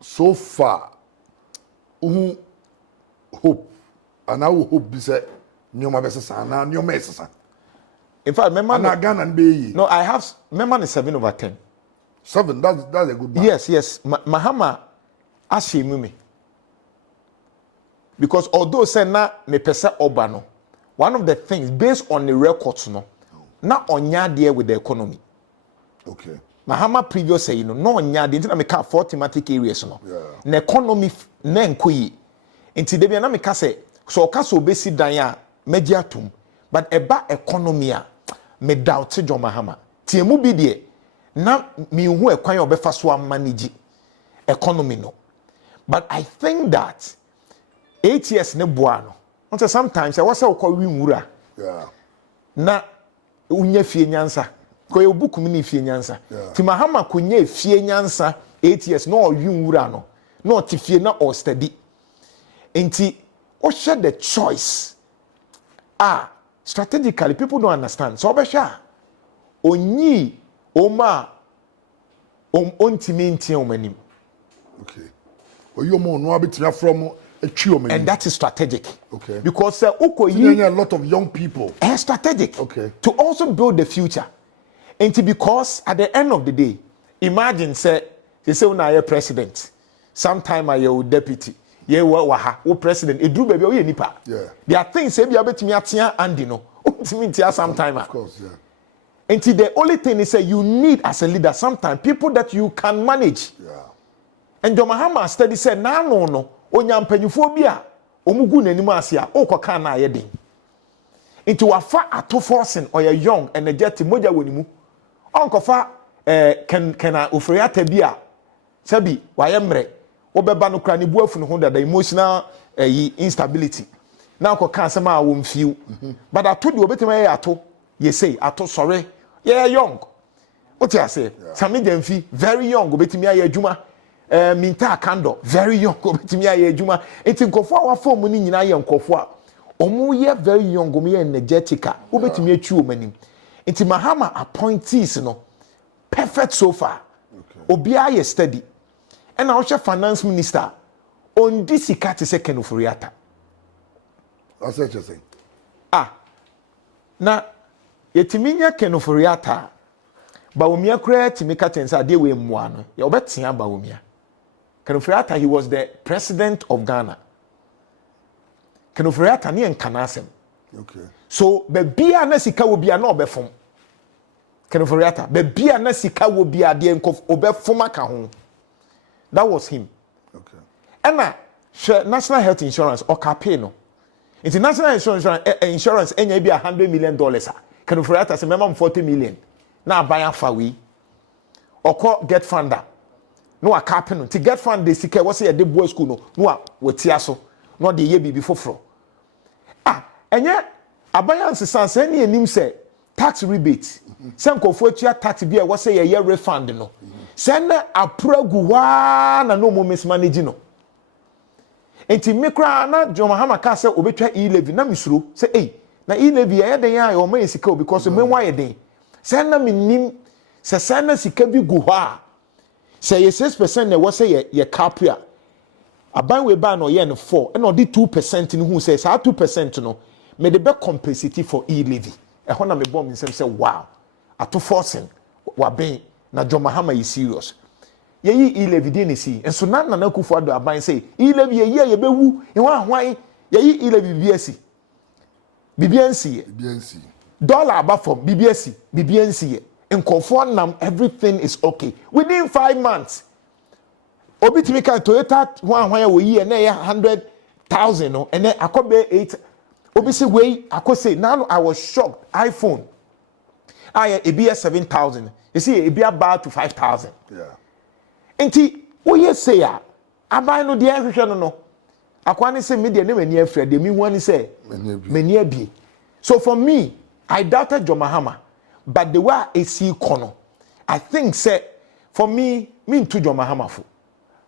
so far who hope and I will hope be say nyoma besesa na nyoma esesa in fact remember na Ghana be no I have remember 7/10 7, that's a good man. Yes. Mahama ashemu me. because although say na me pesa oba no, one of the things based on the records no, na onya there with the economy. Okay. Mahama previous say no onya there na me ka for thematic areas no. Yeah. Na economy na nkoyi. Nti de bia na me ka say so ka so obesi dan a meji atum, but eba economy a me doubt John Mahama. Tie mu bi de na me hu ekwan obefa so manage economy no. But I think that 8 years ne boano. Until sometimes I was so called wura. Yeah. Na unye fie nyansa. Ko ye book mi ni fie nyansa. Ti Mahama kunye fie nyansa 8 years no wura no. No ti fie na or steady. Enti o share the choice. Strategically people don't understand. So obesha onyi oma ontimi ntia omanim. Okay. You no abetimi from and that is strategic. Okay. Because a lot of young people. Strategic. Okay. To also build the future. And because at the end of the day, imagine say una a president, sometime I your deputy, ye waha, o president, edru baby o ye nipa. Yeah. There are things say be abetimi atia andi no. Ultimately tia sometime. Of course, yeah. And the only thing is say you need as a leader sometimes people that you can manage. Yeah. And John Mahama study said, no, onya mpanyufo bi a omugu n'anim ase a okoka na ayedin. Into wafa ato forcing or you young energetic moja wonimu. Onkofa kana ofriata bi a sabi wayemre obeba no kra ne buafu no ho da emotional instability. Na okoka asema a won feel. But ato de obetima ato, ye say ato sorry. Yeah young. What you say? Sami Demfi very young obetimi aye adwuma. Minta kando very young obetimi aye adwuma. Enti nkofo a wafo mu ni nyina ye nkofo a omu ye very young omu ye energetic a obetimi atwi omanim. Enti Mahama appointees no perfect so far. Okay. Obia ye steady. And our finance minister on this ikati second of Riata. That's what you're saying. Na yetiminya kenoforiata ba omia kura timika tensa de we mmoa no ye obetia ba omia kenoforiata. He was the president of Ghana. Kenoforiata ne enkanasem. Okay. So be bia na sika wo bia na obefom kenoforiata be bia na sika wo bia de enkof obefom aka ho. That was him. Okay. Ena national health insurance or campaign no international insurance enya bi $100 million can for that as a member 40 million na buy afa we or get funder no a campaign to get fund the sika was say the boy school no a wetia so no de ye bibi foforo enye abayance sense any enim say tax rebate say nkofo atua tax bi e was say ye refund no say na apragu wa na no mo mismanage no. Enti mekra na John Mahama ka se obetwa e-levy na misuro se na e-levy ya den ya o man sika because menwa ye den se na minim se na sika bi gu ho a se ye 6% na wo se ye cap a aban we ba no ye no 4 and odi 2% ni hu se sa 2% no me de be compensate for e-levy e ho na me bom nsem se wow ato forcing wa ben na John Mahama is serious. Ye e-levy dey nisi enso na kufu ado aban say e-levy ye bewu e ho ahwan ye e-levy bibiansi dollar above from bibiansi nkofo nam everything is okay within 5 months obitimi ka Toyota ho ahwan we yi na ye 100,000 no and then akobe 8 obisi we akose now I was shocked iPhone ebia 7,000 you see ebia about to 5,000. Yeah. Enti oye say ya aban no de ahwehwe no akwane say media ne mani afra de mi hu say mani abi. So for me I doubted John Mahama but the way I see kono I think say for me to John Mahama fo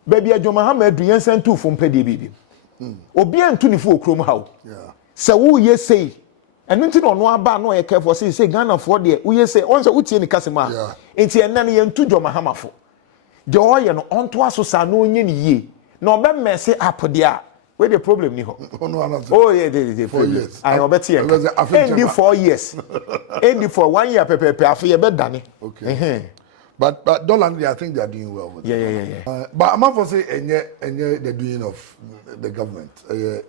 baby John Mahama adu yensan tu fo mpede bibi obi antu ni fo okrom hawo say wo ye say enu nti no aba no ye careful say Ghana for de wo ye say on say utie ni kasema enti enna ne yentu John Mahama fo the oil no onto asosa no onye ni ye na obe mess up there where the problem ni ho yeah the 4 years I obeti en 4 years end for 1 year pepe afi ye be dane okay But Dolan, I think they are doing well with Yeah. But I'm not for say the doing of the government.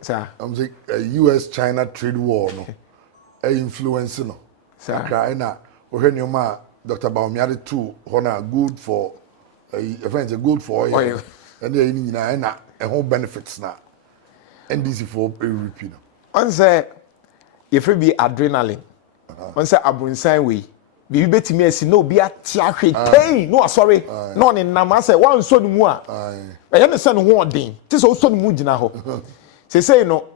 Sir. I'm saying US-China trade war no, influence no. Sir. Ukraine, when your man Dr. Baumiade too, honor good for friends, good for oil, and then a whole benefits now. NDC for a repeat. On say, if it be adrenaline, on say abunsan way. Bibi betimi asi no bi atia hwetei no sorry no ne nam ase wan so ne mu a eye ne se ne ho odin ti so so ne mu gina ho say no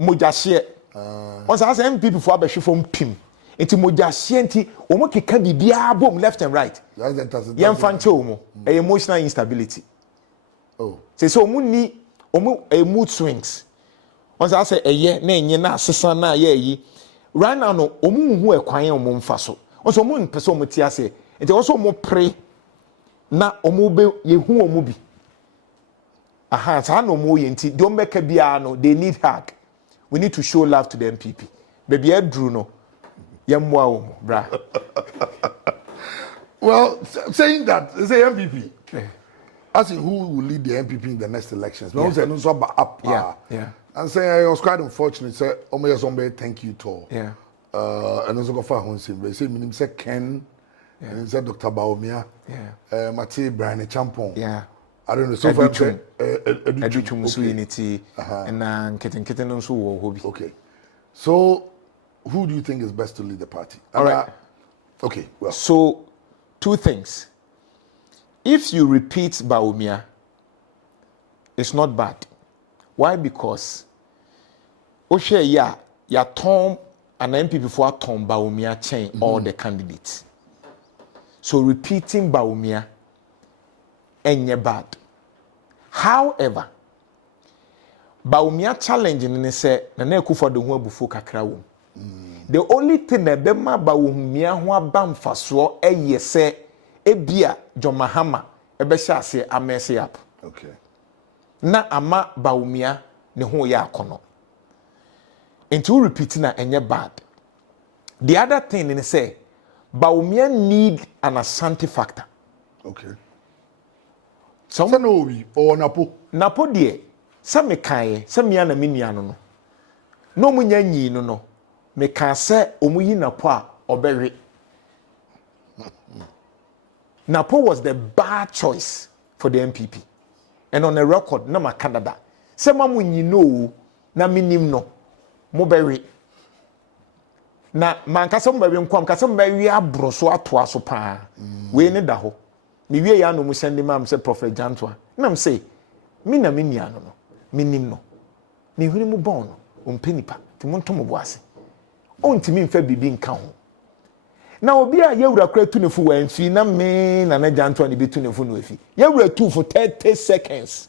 mogahye on say MPP fo abehwe fo mpim enti mogahye enti o mo keka bibia bom left and right yem fanche o mo emotional instability say o mo ni o mo mood swings on say eye na enye na asesa na ye yi right now no o mo hu ekwan o mo mfa so also mo pese o mo ti ase enti also mo pre na o mo be ye hu o mo bi aha sa no mo ye enti don make bia no they need hack we need to show love to the MPP baby edru no ye mmoa o mo bra. Well, saying that say MPP asking who will lead the MPP in the next elections no say no so up yeah and say I was quite unfortunate say o me somebody thank you to and also go for Honsim. They say minim say Ken, and say Dr. Baumia, Matthew Brian Champon. I don't know. So far, Educhum Unity, and Kitten also hobby. Okay. So, who do you think is best to lead the party? All right. Okay. Well. So, two things. If you repeat Baumia, it's not bad. Why? Because Oshe ya Tom. And MPP for Tom Baumia chain all the candidates. So repeating Baumia ain't bad. However, Baumia challenging in say na neku for the one before kakra wom. The only thing that bema Baumia ho bam faso eye say ebia John Mahama ebe sha se amese up. Okay. Na ama Baumia ne ho ya akono. Into repeating na enye bad. The other thing is say, Baumia need an Asante factor. Okay. Some no be or Napo. Napo die. Some me kaye. Some me ana miniano no. No munya nyi no. Me kan se omuyi Napo a obere. Napo was the bad choice for the MPP. And on the record, na ma Canada. Some mamunyi no na minim no. Mobere na mankasa mbawe nkwam kasa mbawe abroso atoa so pa we ne da ho me wie ya no mu sende mam se prophet Jantuah nam say me na me nia no minim no me hwene mu bon no ompenipa ti monto mo boase ontimi mfa bibi nka ho na obi a yewura kra tu ne fu wa mfi na me na Jantuah ne betu ne fu no afi yewura tu for 30 seconds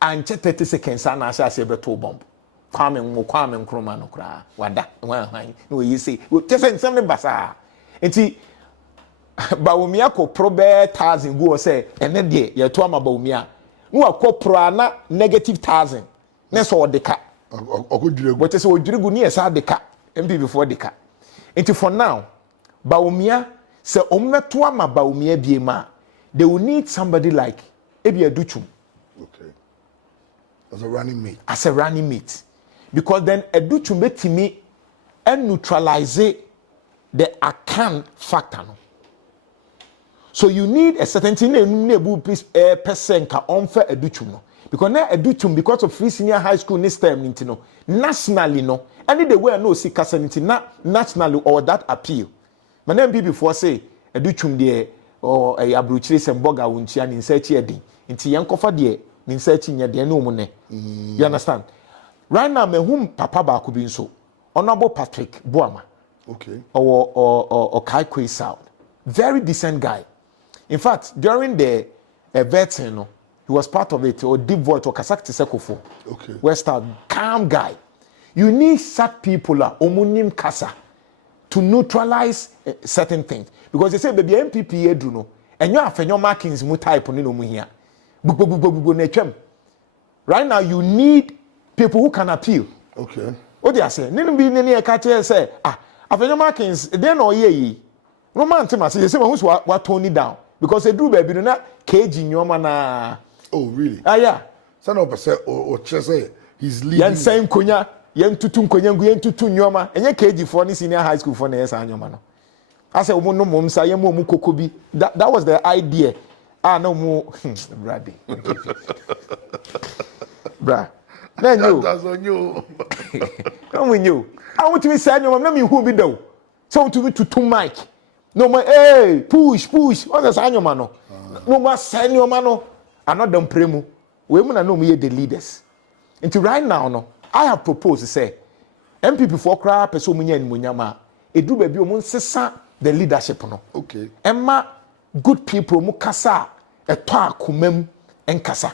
and 30 seconds ana ase beto bomb kwame nkroma no kra wada wan no yi say tese nsem ne basa enti Baumia ko probe 1000 go say ene de ye to ama Baumia no akopro na negative 1000 ne so odeka okodwiregu but say odwiregu ne esa deka MPP before deka enti for now Baumia say ommeto ama Baumia biema they will need somebody like Ebia Duchum. Okay. As a running mate. Because then Educhum betimi and neutralize the Akan factor. No? So you need a certain percent ka unfair Educhum no. Because now Educhum because of free senior high school this time no nationally no any the way I know see kasaniti na nationally or that appeal. My name be before say Educhum de or a abruchiri semboga wunchi and in search yedi inti yankofa de in searching yedi no mone. You understand? Right now, me whom Papa Bakubin so Honorable Patrick Boama. Okay. Or Kaikwe South. Very decent guy. In fact, during the event, you know, he was part of it, or Deep Voice or Kasakti Sekofo. Okay. Western, calm guy. You need such people like Omunim Kasa to neutralize certain things. Because they say, baby, MPP, Edruno, and you have your markings, mu type on here. Right now, you need people who can appeal. Okay. What they are saying? Ninu bi nini e ka che say afenyo markings dey no ye yi. no man tema say say who's what tone it down because they do baby na KG nyoma na. Oh really? Ah yeah. So no person or say he's leading. Yan saying konya yen tutu nkonya ngu yen tutu nyoma enye KG for ni senior high school for na yes anyoma no. I say omo no mom say yem omo kokobi. That was the idea. Ah no mo brady. Bra. Then you. That's on you. Come with you. I want to be saying nyoma na me who be do. So want to be tutu mic. No more hey push. What's the say nyoma no? No more say nyoma no. Another premu. We mun na no me the leaders. Until right now no, I have proposed to say MPP for kra person munya animonyama. Edu baby omun sesa the leadership no. Okay. Emma good people mu kasa eto akomam enkasa.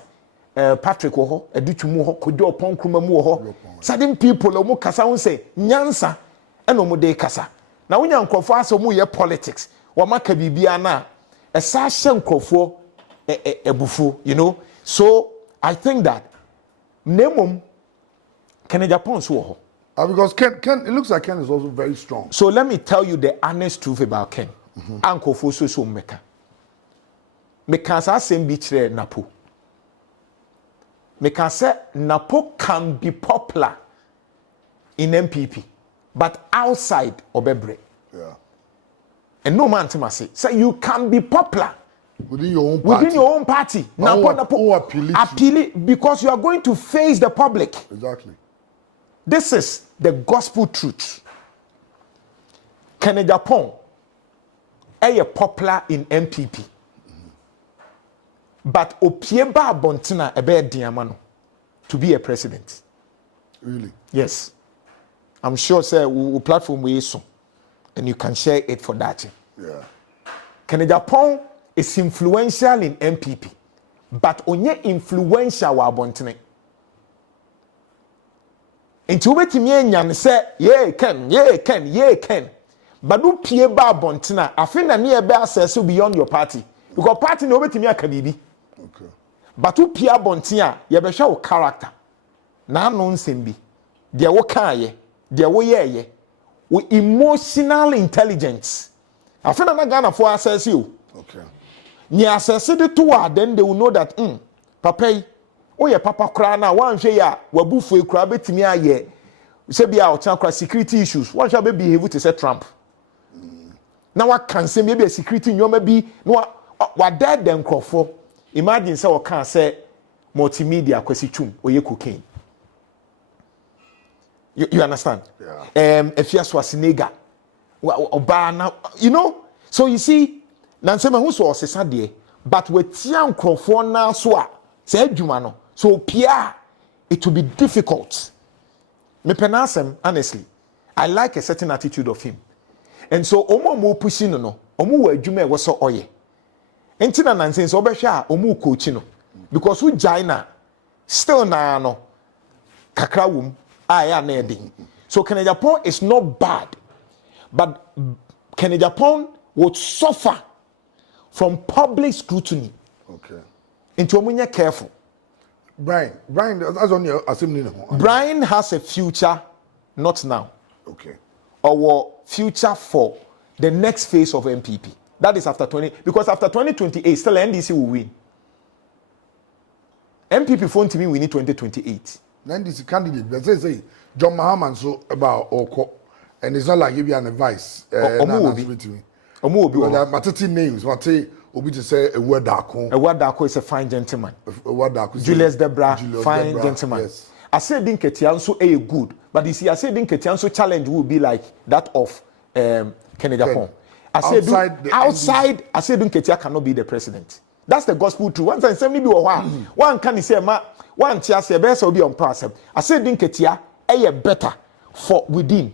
Patrick wo ho, Edutumu ho, Kojo Opon Kruma mu ho. Certain people mu kasa won say nyansa eno mu de kasa. Na wonya nkrofo ase mu ye politics. Wo maka bibia na esa hye nkrofo ebufu, you know. So I think that Nemum Ken Japan so ho. Because Ken, it looks like Ken is also very strong. So let me tell you the honest truth about Ken. Uncle Fosu so meka. Meka sa same be kire Napo. Meka say Napo can be popular in MPP, but outside Obebre. Yeah. And no man to say, so you can be popular within your own party. Within your own party. Napo appeal because you are going to face the public. Exactly. This is the gospel truth. Can Japan a popular in MPP? But Opieba Bontina ebe diamano to be a president. Really? Yes. I'm sure sir we platform we soon. And you can share it for that. Yeah. Can Japan is influential in MPP, but onye influential wa Bontina. Nti wobetimi enyan se ye ken but do pie ba bontina afi na ne ebe access beyond your party because party no wobetimi aka bibi. Okay. But do pie bontina ye be hwe wo character na no nsem bi de wo kan ye de wo ye wo emotional intelligence afi na Ghana for access you. Okay. Ni access de to then they will know that papa oye papa kra na wan hwe ya wabufu ekura betimi aye se bia o tan kra security issues wan hwe be behave to say Trump na wa kan se be security nyoma bi na wa dead den krofo imagine say o kan say multimedia kwesi twum oye cocaine you understand. Yeah. Efia Swasnega oba na you know so you see na nsema hu so osesa de but wetia nkrofo na so a say adwuma no. So Pierre, it will be difficult. Me penasem, honestly, I like a certain attitude of him. And so omo mo pushing no, omo wa adwuma we so oye. Entina nonsense obehwa omo coach no. Because we China still na no kakra wum aya na edin. So Kenya Japan is not bad. But Kenya Japan would suffer from public scrutiny. Okay. Into omo careful. Brian, that's on your assembly. Brian has a future, not now. Okay. Our future for the next phase of MPP. That is after 20, because after 2028, still NDC will win. MPP phone to me, we need 2028. NDC candidate, let's say John Mahama so about Oko, and it's not like give you an advice. Matati names, what say. Obi to say a word Dako. A word Dako is a fine gentleman. A word Dako. Julius Debra, fine gentleman. Yes. I said Din Ketianso a good, but you see, I said Din Ketianso challenge will be like that of Kenya Japan. I said outside, I said Din Ketia cannot be the president. That's the gospel truth. Once I say maybe one can say one chia say best will be on pass. I said Din Ketia a better for within,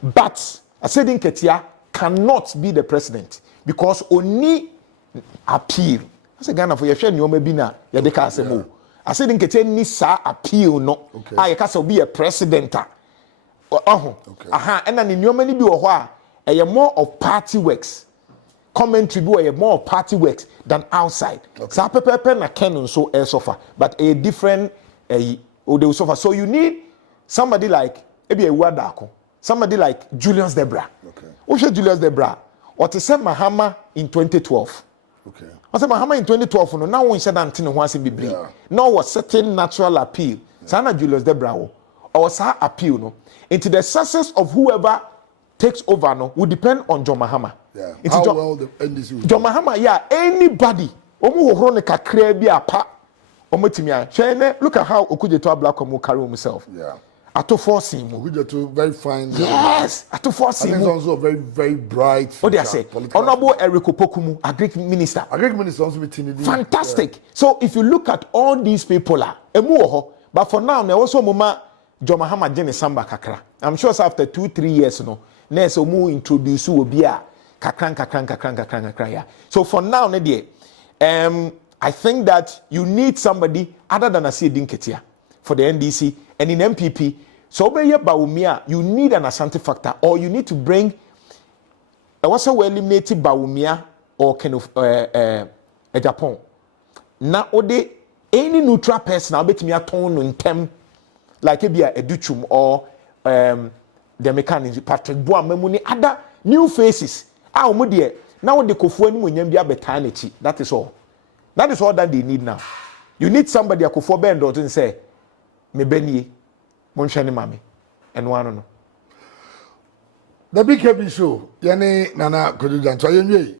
but I said Din Ketia cannot be the president because only appeal. I say Ghana for your share nyoma bi na ye de ka asemo. I say nkete ni sa appeal no. Ah ye ka say be a president. Aha, and na nyoma ni bi wo ho a more of party works. Commentary bi more of party works than outside. Sa pepepe na Ken so air suffer, but a different they will suffer. So you need somebody like maybe a Wadako, somebody like Julius Debra. Okay. Who Julius Debra? What is Mahama in 2012? Okay. I said Mahama in 2012 no now one said antene ho ase bebre. Now was certain natural appeal. Sana Julius Debrao. Or sa appeal no. Into the success of whoever takes over no will depend on John Mahama. Yeah. How well the NDC will John Mahama, yeah, anybody. Omu ho ne kakra bi apa. Omo timia. Shene, look at how Okujeto Black will carry himself. Yeah. Ato forcing. Okujeto very fine. Yes. Ato forcing. And he's also very, very bright. What do I say? Honorable Eric Opokumu, a Greek minister. A Greek minister also with fantastic. Yeah. So if you look at all these people, but for now, there also Mama John Mahama Jenny Samba Kakra. I'm sure after 2-3 years, Ness Omu introduce Obia Kakran. So for now, I think that you need somebody other than Asie Dinketia for the NDC and in MPP. So Obeya Baumia, you need an Asante factor, or you need to bring a wasa well eliminated Baumia or kind of a Japan. Now ode any neutral person I'll bet me a tone in tem like a Duchum or the mechanic Patrick Bois Memuni other new faces. Now the Kofuani Munyambia Betanity. That is all. That is all that they need now. You need somebody a Kofu bend or say me Benny Monshani Mami and one no. The big happy show. Yane Nana Jantuah.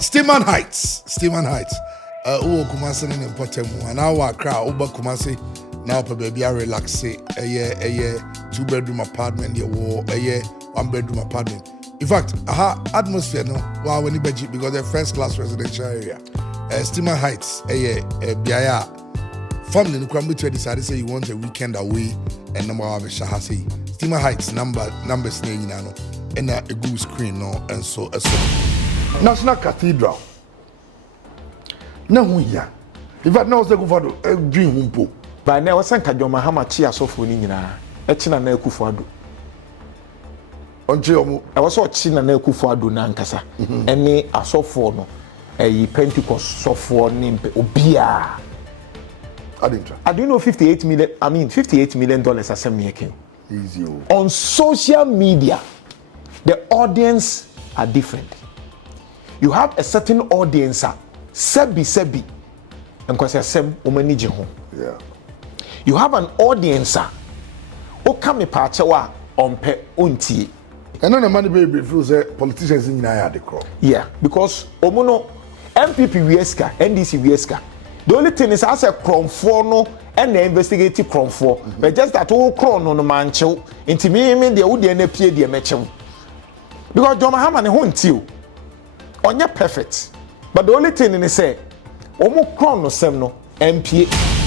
Steeman Heights. Uwo Kumasi ni important one. Now our crowd Uba Kumasi now baby I relax. A 2-bedroom apartment. A 1-bedroom apartment. In fact, our atmosphere no wow when budget because they're first class residential area. Steeman Heights. Biaya family no kwambi to decide say you want a weekend away and number of Shahasi. Steeman Heights numbers near you know and a good screen no and so. National Cathedral. No, yeah. In fact, now say go for a dream humpo. But now was Sanka John Mahama chia so for ni nyina. Echina na Akufo-Addo. Onche omo. I was so china na Akufo-Addo na nkasa. Ene asofo no. Pentecost sofo nimpe obia. I do know $58 million as making. Easy. On social media, the audience are different. You have a certain audience, sebi, and because yeah. You have an audience, okame pachawa onpe unti. And then the money baby feels politicians in the crop. Yeah, because omono MPP Wieska, NDC Wieska. The only thing is as a cronforno and the investigative cronfor, but just that all cron on the mancho, into me the would appear the metchum. Because John Mahama won't you. On your perfect, but the only thing in say, Omo Chrono Semno, MPA.